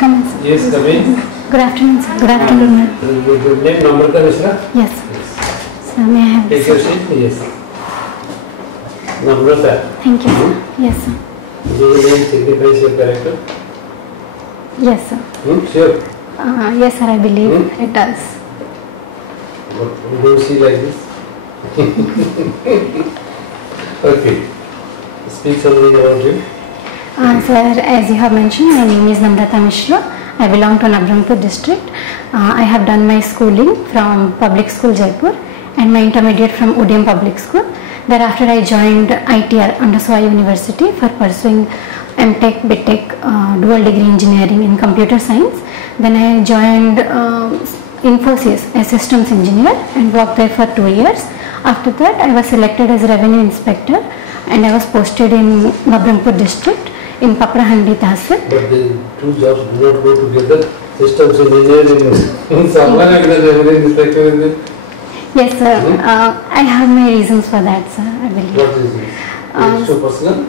come in, sir? Yes, come in. Good afternoon, sir. Good afternoon, ma'am. Your name, Namrata, Mishra? Yes, sir. Sir, may I have Take your seat. Yes. Namrata. Thank you, sir. Yes, sir. Do your name signifies your character? Yes, sir. Sure. Yes, sir, I believe it does. But you don't see like this. Okay. Speak something about you. Sir, as you have mentioned, my name is Namrata Mishra. I belong to Navarampur district. I have done my schooling from Public School Jaipur and my intermediate from ODM Public School. Thereafter, I joined ITR Andaswai University for pursuing MTech, BTech, dual degree engineering in computer science. Then I joined Infosys as systems engineer and worked there for 2 years. After that, I was selected as revenue inspector and I was posted in Navarampur district in Paprahandi Tahsil. But the two jobs do not go together. Systems engineering in someone and the revenue inspector in the... Yes, sir. I have my reasons for that, sir. I believe. What reasons? It's so personal?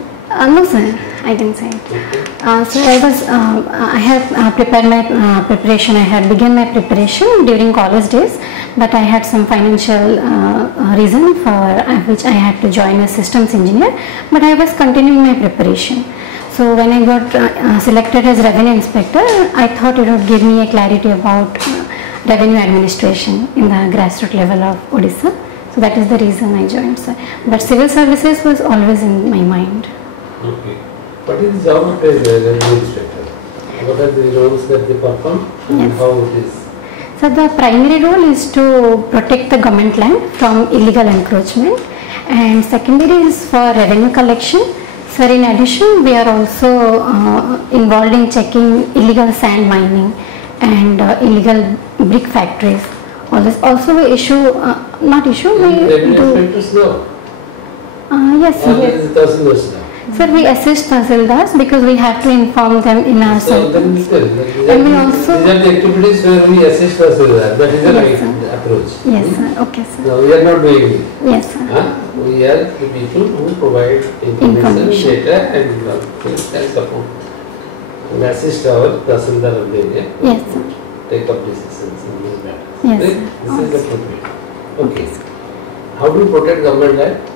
No, sir. I didn't say it. Okay. So I have prepared my preparation. I had begun my preparation during college days, but I had some financial reason for which I had to join as systems engineer. But I was continuing my preparation. So when I got selected as revenue inspector, I thought it would give me a clarity about revenue administration in the grassroots level of Odisha. So that is the reason I joined, sir. But civil services was always in my mind. Okay. What is the job of a revenue inspector? What are the roles that they perform and how it is? So the primary role is to protect the government land from illegal encroachment, and secondary is for revenue collection. So in addition, we are also involved in checking illegal sand mining and illegal brick factories. Also we issue, not issue, we do... Inspectors know? Yes, Tahsildars know? Sir, we assist Tahsildars because we have to inform them in our So then circles. and we also... These are the activities where we assist Tahsildars. That is the right approach. Yes, sir. Okay, sir. No, we are not doing it. Yes, sir. We are the people who provide information, data and support. We assist our Tahsildar of the area. Yes, sir. Take up decisions in these matters. Yes, right? sir. This is appropriate. Okay. How do you protect government land?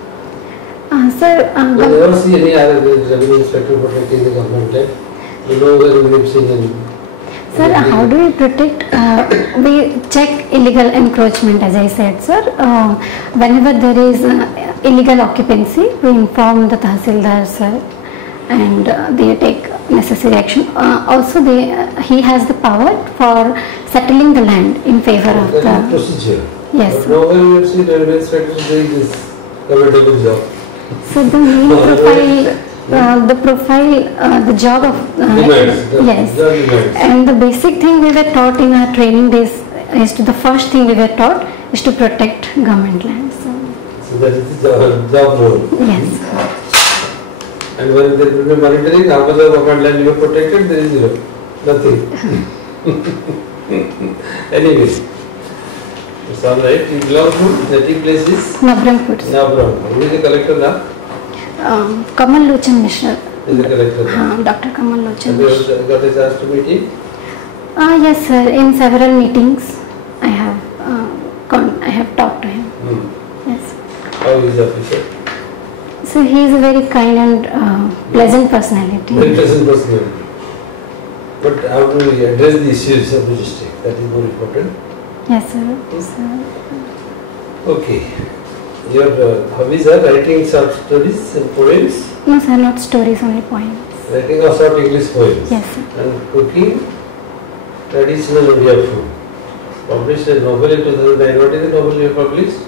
Sir, We never see any other revenue inspector protecting the government land. You know where we have seen any. Sir, how do we protect? We check illegal encroachment, as I said, sir. Whenever there is illegal occupancy, we inform the Tahsildar, sir, and they take necessary action. Also, he has the power for settling the land in favor of the procedure. Yes, but sir. nowhere you have seen revenue inspectors doing this governmental job. So the main profile, the job of yes, and the basic thing we were taught in our training days is the first thing we were taught is to protect government land. So that is the job role. Yes. And when they do the monitoring, how much of government land you have protected, there is zero, nothing. Anyway, it's all right. You belong to native place is Navarampur. Navarampur. Who is the collector now? Kamal Lochan Mishra. Is the collector? Dr. Kamal Lochan. Have you got a chance to meet him? Yes, sir. In several meetings, I have talked to him. Yes. How is the officer? So he is a very kind and pleasant personality. Very pleasant personality. But how do we address the issues of the district? That is more important. Yes, sir. Yes, sir. Okay. Your hobbies are writing short stories and poems? No, sir, not stories, only poems. Writing of short English poems? Yes, sir. And cooking traditional Indian food. Published a novel in 2009. What is the novel you have published?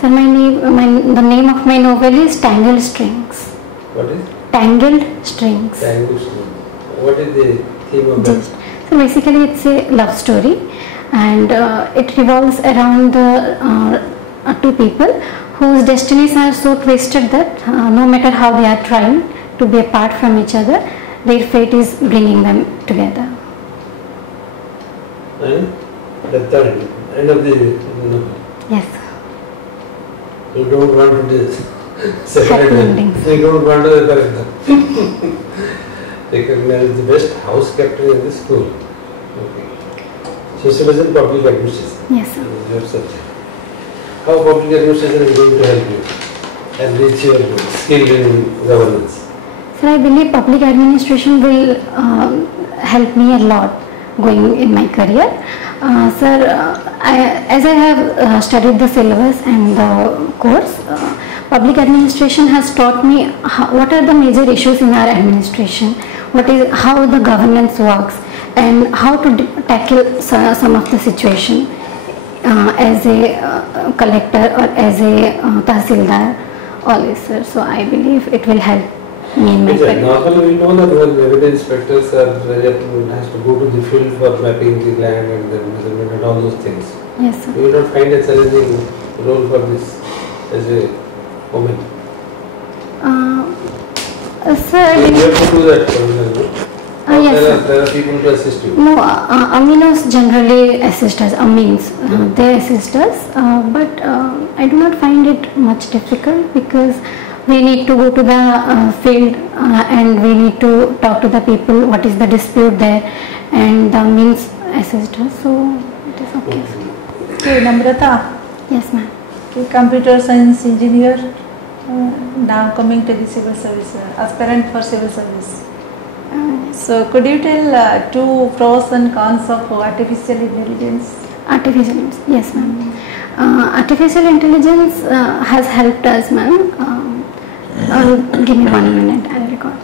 Sir, the name of my novel is Tangled Strings. What is? Tangled Strings. Tangled Strings. What is the theme of that? So basically it's a love story, and it revolves around the two people whose destinies are so twisted that no matter how they are trying to be apart from each other, their fate is bringing them together. And the third, end of the novel. Yes. You don't want to do this. Happy endings. You don't want to recognize the best house captain in the school. Okay. Socialism, public administration. Yes, sir. Your subject. How public administration is going to help you and reach your skill in governance? So I believe public administration will help me a lot going in my career. Sir, as I have studied the syllabus and the course, public administration has taught me what are the major issues in our administration, how the governance works, and how to tackle some of the situation as a collector or as a tahsildar, all this, sir. So I believe it will help me in my career. Normally we know that when revenue inspectors has to go to the field for mapping the land and the measurement and all those things. Yes, sir. You will not find a challenging role for this as a woman. Sir, you have to do that. Yes, there are people to assist you. No, aminos generally assist us, amines, they assist us, but I do not find it much difficult because we need to go to the field and we need to talk to the people, what is the dispute there, and the means assist us, so it is okay. Okay, Namrata. Yes, ma'am. Okay, computer science engineer, now coming to the civil service, aspirant for civil service. So could you tell two pros and cons of artificial intelligence? Artificial intelligence, yes, ma'am. Artificial intelligence has helped us, ma'am. Give me 1 minute, I'll record.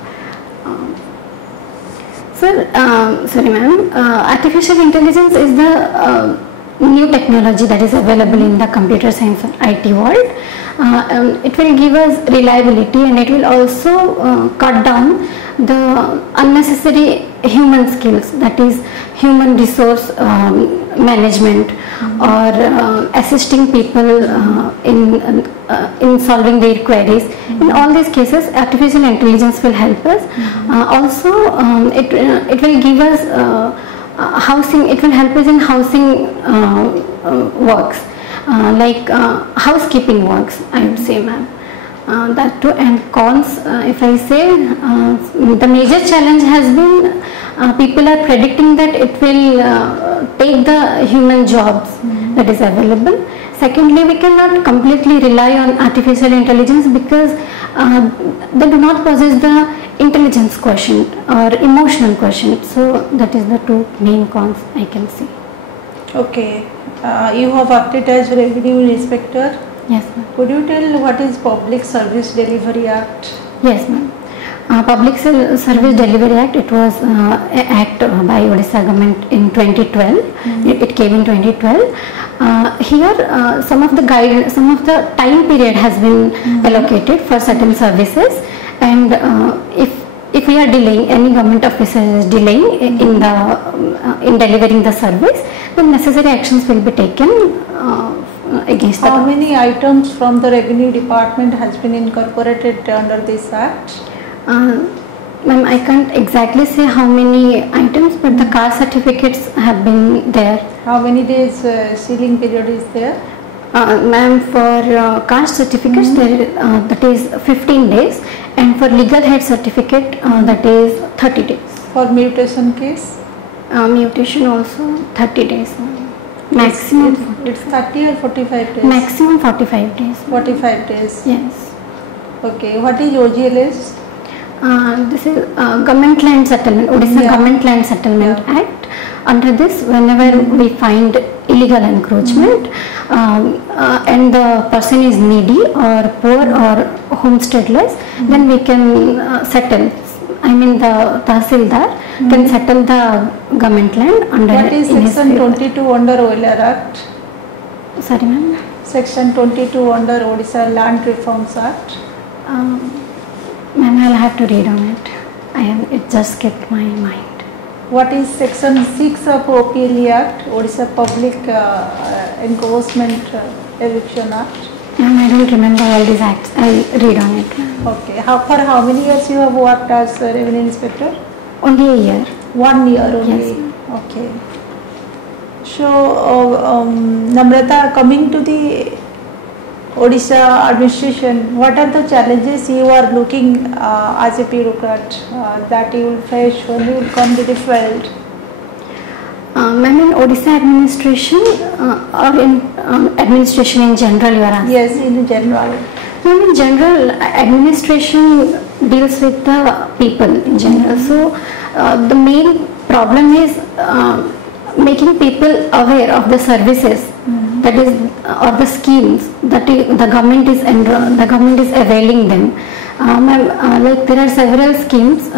Sorry, ma'am. Artificial intelligence is the new technology that is available in the computer science and IT world. It will give us reliability and it will also cut down the unnecessary human skills, that is human resource management or assisting people in solving their queries. In all these cases, artificial intelligence will help us. Also, it will give us housing. It will help us in housing works, like housekeeping works, I would say, ma'am. That too. And cons, if I say, the major challenge has been people are predicting that it will take the human jobs that is available. Secondly, we cannot completely rely on artificial intelligence because they do not possess the intelligence quotient or emotional quotient. So that is the two main cons I can see. Okay, you have acted as revenue inspector. Yes, ma'am. Could you tell what is Public Service Delivery Act? Yes, ma'am. Public Service Delivery Act, it was an act by Odisha government in 2012. It came in 2012. Here some of the time period has been allocated for certain services, and if we are delaying, any government officer is delaying in delivering the service, then necessary actions will be taken against that. How many items from the revenue department has been incorporated under this act? Ma'am, I can't exactly say how many items, but the caste certificates have been there. How many days sealing period is there? Ma'am, for caste certificates, that is 15 days, and for legal head certificate, that is 30 days. For mutation case? Mutation also 30 days. Maximum. It's 30 or 45 days? Maximum 45 days. 45 days? Yes. Okay. What is OGLS? This is Government Land Settlement, Odisha Government Land Settlement Act. Under this, whenever we find illegal encroachment and the person is needy or poor or homesteadless, then we can settle. I mean, the tahsildar can settle the government land under. What is section 22 under OLR Act? Sorry, ma'am. Section 22 under Odisha Land Reforms Act. Ma'am, I'll have to read on it. It just skipped my mind. What is section 6 of OPLE Act, Odisha Public Enforcement Eviction Act? Ma'am, I don't remember all these acts. I'll read on it. Okay. For how many years you have worked as a revenue inspector? Only a year. 1 year only. Yes. Okay. So, Namrata, coming to the Odisha administration, what are the challenges you are looking as a bureaucrat that you will face when you will come to the field? Ma'am, in Odisha administration or in administration in general you are asking? Yes, in general. Ma'am, in general, administration deals with the people in general. So, the main problem is making people aware of the services that is or the schemes that the government is availing them. Ma'am, like there are several schemes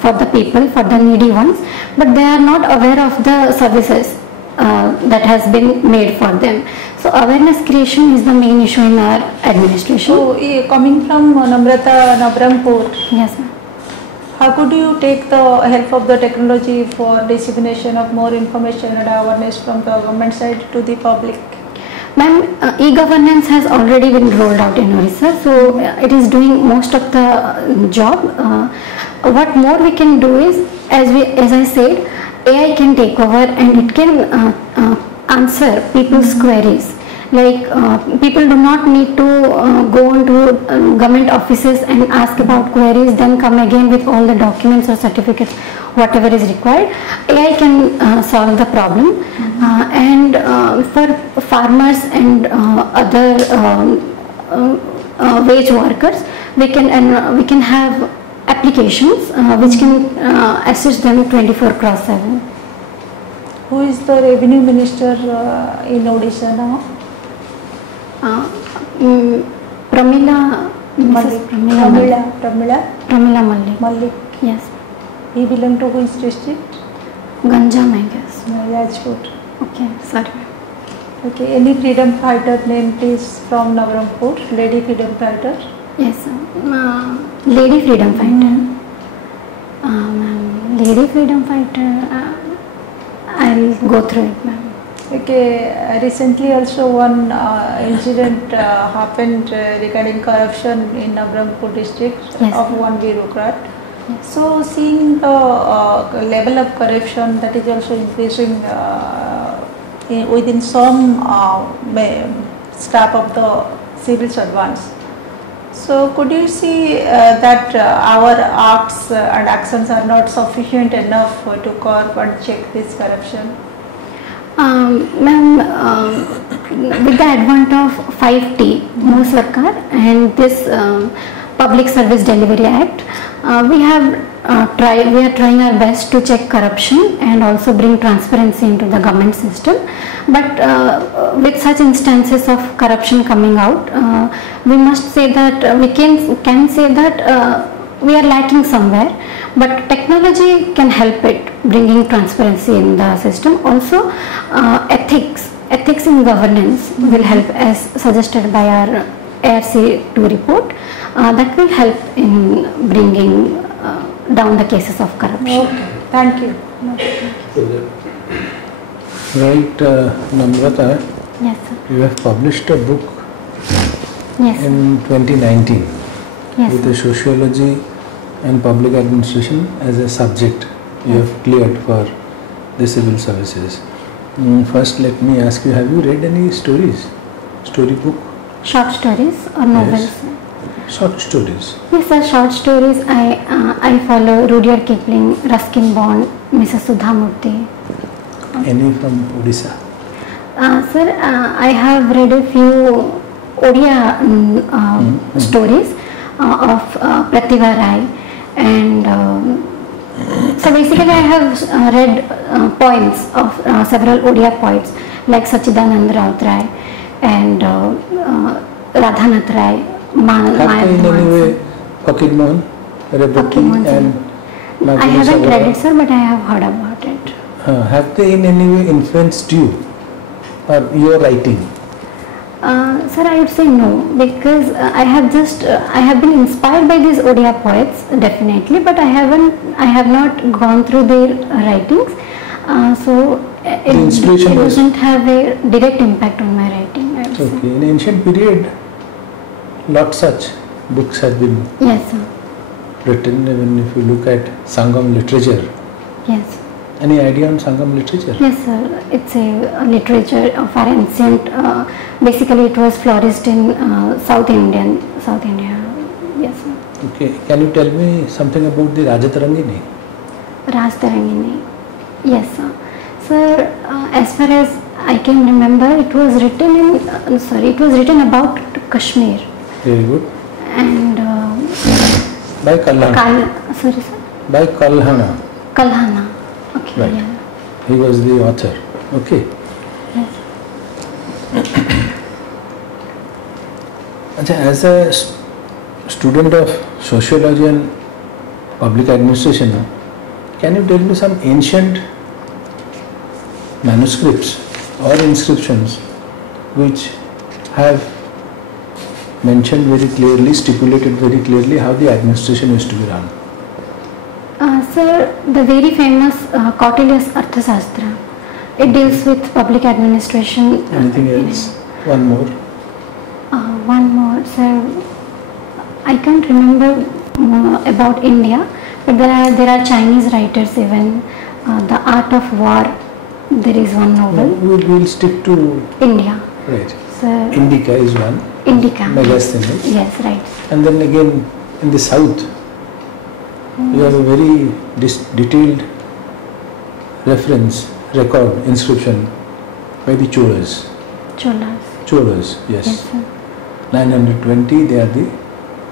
for the people, for the needy ones, but they are not aware of the services that has been made for them. So awareness creation is the main issue in our administration. So coming from Namrata, Nabrampur, Yes, ma'am. how could you take the help of the technology for dissemination of more information and awareness from the government side to the public? Ma'am, e-governance has already been rolled out in Odisha, so it is doing most of the job. What more we can do is, as I said, AI can take over and it can answer people's queries. Like people do not need to go into government offices and ask about queries, then come again with all the documents or certificates, whatever is required. AI can solve the problem, and for farmers and other wage workers, we can have applications which can assist them 24/7. Who is the revenue minister in Odisha now? Pramila Malik. Malik. Yes. He belong to which district? Ganjam, I guess. Rajkot. Okay, sorry. Okay. Any freedom fighter name please from Navarampur? Lady freedom fighter. Yes, lady freedom fighter. Ma'am, lady freedom fighter. I'll go through it, ma'am. Okay, recently also one incident happened regarding corruption in Navarampur district. Yes. Of one bureaucrat. Yes. So seeing the level of corruption that is also increasing within some staff of the civil servants. So could you see that our acts and actions are not sufficient enough to curb and check this corruption? Ma'am, with the advent of 5T, No Sarkar, and this Public Service Delivery Act, we are trying our best to check corruption and also bring transparency into the government system. But with such instances of corruption coming out, we must say that we can say that we are lacking somewhere, but technology can help it bringing transparency in the system. Also, ethics in governance will help, as suggested by our ARC2 report. That will help in bringing down the cases of corruption. Okay, thank you. Right, Namrata, Yes, sir. you have published a book Yes, sir. in 2019 Yes, with sir. the sociology and public administration as a subject you have cleared for the civil services. First, let me ask you, have you read any stories? Story book? Short stories or novels? Yes. Short stories. Yes, sir. Short stories. I follow Rudyard Kipling, Ruskin Bond, Mrs. Sudha Murthy. Any from Odisha? Sir, I have read a few Odia stories of Pratibha Rai, and so basically I have read poems of several Odia poets like Sachidanand Rautrai and Radhanath Rai. Have they in any way Fakir Mohan, Rebecca and I haven't read it, sir, but I have heard about it. Have they in any way influenced you or your writing? Sir, I would say no, because I have been inspired by these Odia poets definitely, but I have not gone through their writings, so it doesn't have a direct impact on my writing, I would say. Okay, in ancient period, lots such books have been Yes, sir. written. Even if you look at Sangam literature, Yes. any idea on Sangam literature? Yes, sir. It's a literature of our ancient. Basically, it was flourished in South India. Yes, sir. Okay, can you tell me something about the Rajatarangini? Raj Tarangini. Yes, sir. Sir, as far as I can remember, it was written in, it was written about Kashmir. Very good. And By Kalhana. sorry sir? By Kalhana. Kalhana. Okay, Right. yeah. He was the author. Okay. Yes. As a student of sociology and public administration, can you tell me some ancient manuscripts or inscriptions which have mentioned very clearly, stipulated very clearly how the administration is to be run? Sir, the very famous Kautilya's Arthashastra. It deals with public administration. Anything else? One more. One more, sir. I can't remember about India, but there are Chinese writers even. The Art of War. There is one No, novel. we'll stick to India. right. Sir, Indica is one. Indica. Megasthenes. Yes, right. And then again in the south, you have a very detailed record, inscription by the Cholas. Cholas. Cholas, yes. Yes, sir. 920, they are the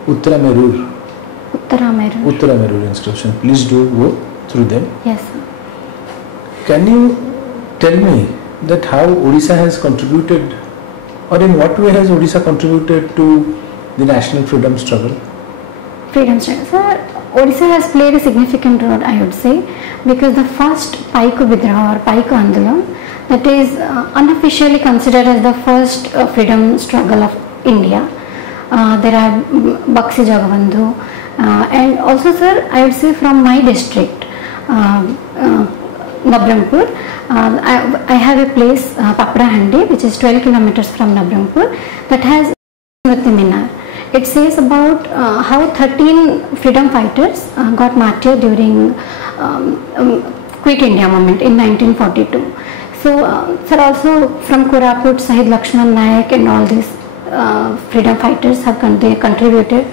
Uttaramerur Uttaramerur. inscription. Please do go through them. Yes, sir. Can you tell me that how Odisha has contributed, or in what way has Odisha contributed to the national freedom struggle? Freedom struggle. Sir, Odisha has played a significant role, I would say, because the first Paiku Vidraha or Paiku Andolan, that is unofficially considered as the first freedom struggle of India. There are Bakshi Jagabandhu, and also, sir, I would say from my district, Nabrangpur, I have a place, Paprahandi, which is 12 kilometers from Nabrangpur, that has Smriti Minar. It says about how 13 freedom fighters got martyred during Quit India movement in 1942. So, sir, also from Koraput, Sahid Lakshman Naik and all these freedom fighters have contributed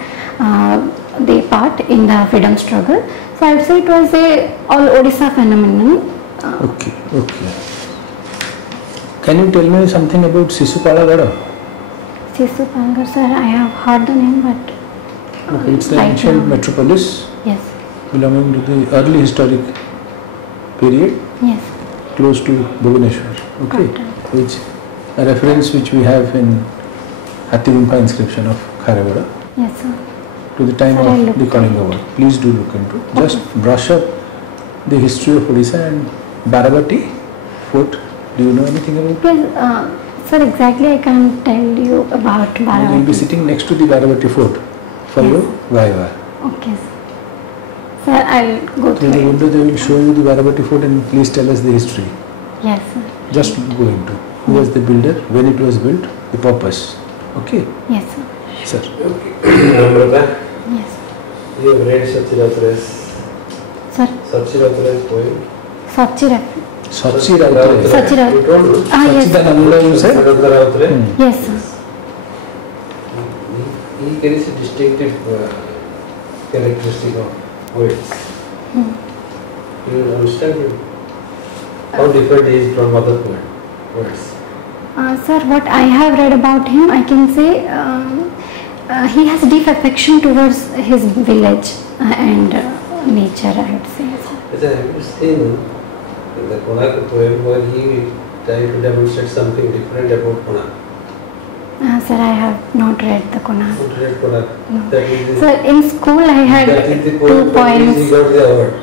their part in the freedom struggle. So, I would say it was a all Odisha phenomenon. Okay. Can you tell me something about Sisupalagada? Sisupalagada, sir, I have heard the name, but Okay, it's the right ancient now. metropolis Yes, belonging to the early historic period, yes, close to Bhubaneswar. Okay, Got it. which a reference which we have in Hathivimpa inscription of Kharagada yes, sir. to the time Sir, I'll of look the into Kalinga War. Please do look into. Just brush up the history of Odisha and Baravati Fort. Do you know anything about it? Well, sir, exactly I can't tell you about You will be Baravati. sitting next to the Baravati Fort for Yes. your Viva. Okay, sir. Sir, I'll go Through the through it. window they will show you the Baravati Fort and please tell us the history. Yes, sir. Just go into who was the builder, when it was built, the purpose. Okay, Yes, sir. sir. Namrata, Yes, you have read Satchirathray's sir. poem? Satchirat. Sachi Rautre. Satchirat. You told me. Yes. Satchidananda you said? Satchidananda Rautre. Yes, sir. He carries a distinctive characteristic of poets. You understand it? How different he is from other poets? Sir, what I have read about him, I can say he has deep affection towards his village and nature, I would say. Yes, I have seen the Konark poem where he tried to demonstrate something different about Konark. Sir, I have not read the Konark. Not read Konark. No. That is the, Sir, in school I had that is the 2 poem for which he poems. got the award.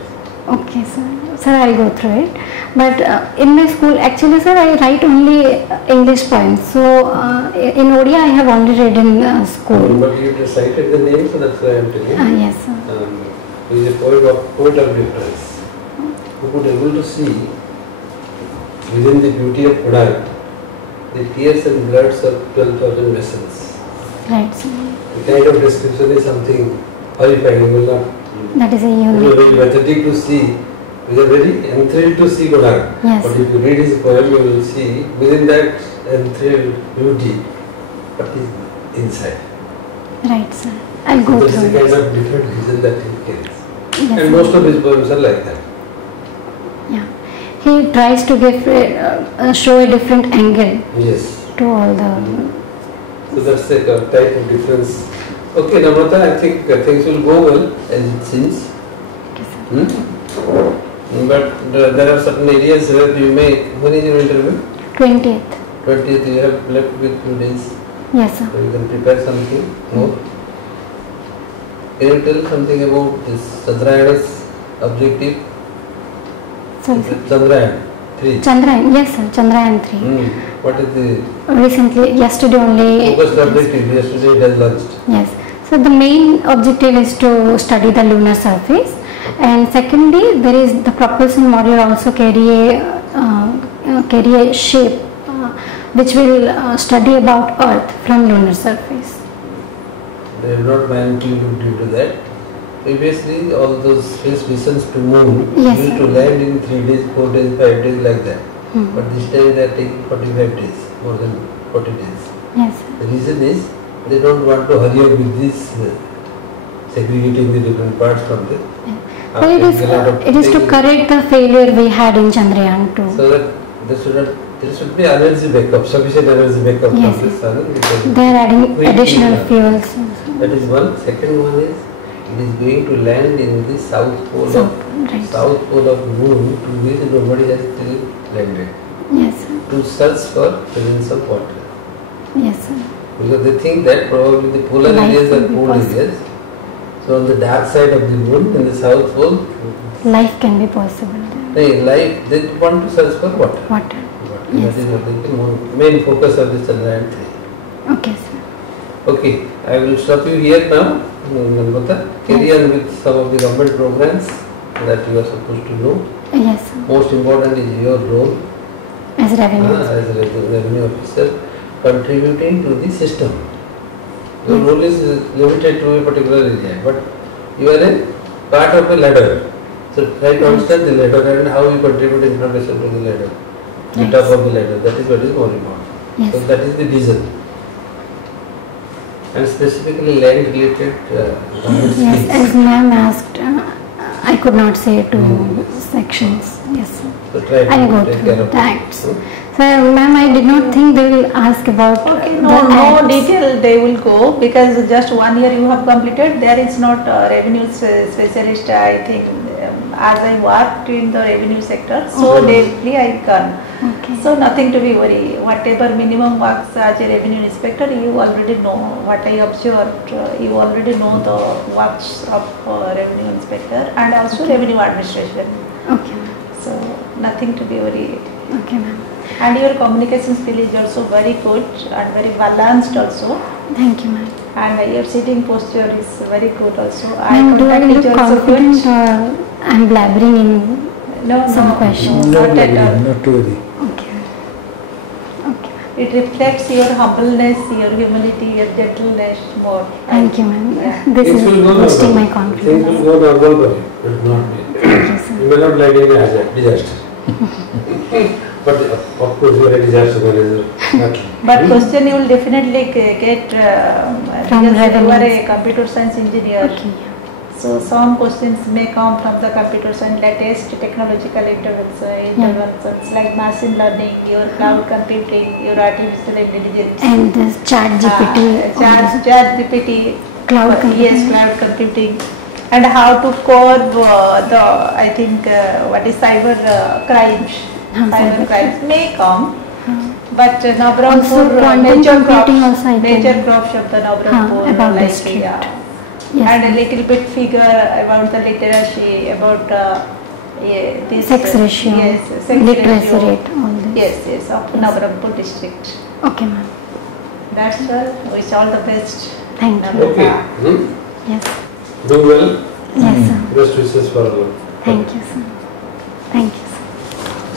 Okay, sir. Sir, I'll go through it. But in my school, actually, sir, I write only English poems. So in Odia, I have only read in school. But you recited the name, so that's why I am telling you. Yes, sir. He is a poet of difference, who could able to see within the beauty of Konark the tears and bloods of 12,000 vessels. Right, sir. The kind of description is something horrifying. You will not. That is a It is unique. very pathetic to see. We are very enthralled to see Konark. Yes. But if you read his poem, you will see within that enthralled beauty what is inside. Right, sir. I'll So go that is the through kind it. of different vision that he carries. Yes, And sir. most of his poems are like that. Yeah. he tries to give show a different angle Yes. to all the. So that's the type of difference. Okay, Namrata, I think things will go well as it seems. But there are certain areas where you may. When is your interview? 20th. 20th. You have left with 2 days. Yes, sir. So you can prepare something more. Can you tell something about this Chandrayana's objective? Sorry, sir. Chandrayaan 3. Chandrayaan, yes, sir. Chandrayaan 3. What is the Recently, yesterday only. focused objective? Yesterday it has launched. Yes. So the main objective is to study the lunar surface, and secondly, there is the propulsion module also carry a shape which will study about Earth from lunar surface. They have not managed to due to that. Previously, all those space missions to moon Yes, used sir. to land in 3 days, 4 days, 5 days like that. Hmm. But this time they are taking 45 days, more than 40 days. Yes, sir. The reason is they don't want to hurry up with this segregating the different parts from the. But it is to correct the failure we had in Chandrayaan 2. So that there should be energy backup, sufficient energy backup Yes, from the sun. because They are adding quick additional heat. fuels. That is one. Second one is it is going to land in the south pole So, of right. south pole of moon, to which nobody has still landed, Yes, sir. to search for presence of water. Yes, sir. Because they think that probably the polar Life areas are will be cold possible. areas. So on the dark side of the moon, in the south pole, Life can be possible there. life, they want to search for water. Water. That Yes. is what is the main focus of the Chandrayaan 3. Okay, sir. Okay, I will stop you here now, Namrata. Carry on with some of the government programs that you are supposed to know. Yes, sir. Most important is your role As revenue. as a revenue officer, contributing to the system. Your role is limited to a particular area, but you are a part of a ladder. So try to understand the ladder and how you contribute information to the ladder, the Right. top of the ladder. That is what is more important. Yes. So that is the vision. And specifically land related government Yes, schemes. as ma'am asked, I could not say two sections. Yes, sir. So try to I'll go take care through of that. it. So, ma'am, I did not think they will ask about Okay, the no acts. detail they will go, because just 1 year you have completed. There is not a revenue specialist, I think, as I worked in the revenue sector, so deeply I can. Okay. So nothing to be worried. Whatever minimum works as a revenue inspector, you already know what I observed. You already know the works of revenue inspector and also revenue administration. Okay, ma'am. So nothing to be worried. Okay, ma'am. And your communication skill is also very good and very balanced also. Thank you, ma'am. And your sitting posture is very good also. Ma'am, do I contact look is also confident good. or I'm blabbering in No, some no, questions? no, No, not at all. not to worry. Okay. Okay. It reflects your humbleness, your humility, your gentleness more. Thank you, ma'am. Yeah. This Things is will go boosting my normal. Things will confidence. go normal for you, but not me. Thank you, sir. You may not like any disaster. But of course you are a disaster manager. But question you will definitely get From because you are revenues. a computer science engineer. Okay. So some questions may come from the computer science latest technological interventions like machine learning, your cloud computing, your artificial intelligence. And this chat GPT. Chat GPT, Cloud computing. yes, cloud computing, and how to curb the I think what is cyber crimes. Cyber crimes may come, but Also Navratpur quantum major computing crops, also I major can- crops of the Navratpur about the like script. Yes. and a little bit figure about the literacy, about this Sex ratio, yes, sex literacy ratio. rate, all this. Yes, of Navratpur district. Okay, ma'am. That's all. Wish all the best. Thank you. Okay. Yes. Do well. Yes, sir. Best wishes for all. Thank you, sir. Thank you, sir.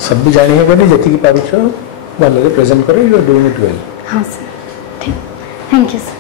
सब भी जानी है बोली जति की पारुछ भले present करे you are doing it well हाँ, sir. Thank you, sir.